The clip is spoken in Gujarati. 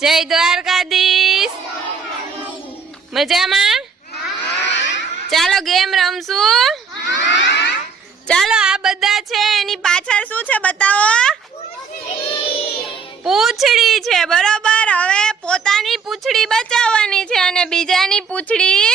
જય દ્વારકાધીશ। મજામાં? ચાલો ગેમ રમશું। ચાલો આ બધા છે એની પાછળ શું છે બતાવો? પૂંછડી છે, બરોબર। હવે પોતાની પૂંછડી બચાવવાની છે અને બીજાની પૂંછડી